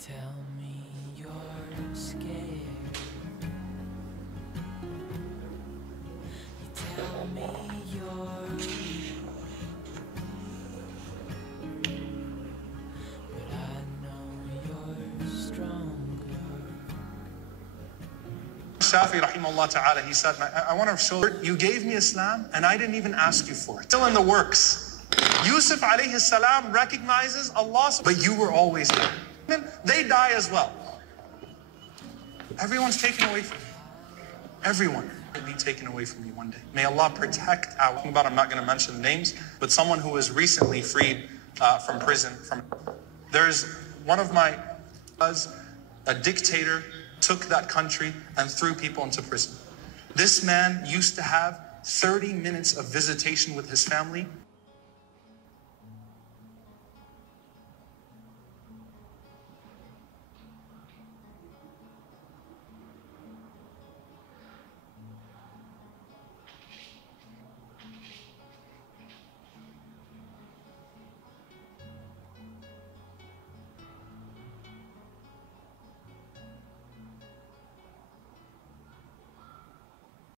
Tell me you're scared. You tell me you're weak. But I know you're stronger. Shafi rahimahullah ta'ala, he said, I want to show you gave me Islam and I didn't even ask you for it. Still in the works. Yusuf alayhi salam recognizes Allah, but you were always there. They die as well. Everyone's taken away from you. Everyone will be taken away from you one day. May Allah protect our, I'm not going to mention names, but someone who was recently freed from prison. There's one of my, a dictator took that country and threw people into prison. This man used to have 30 minutes of visitation with his family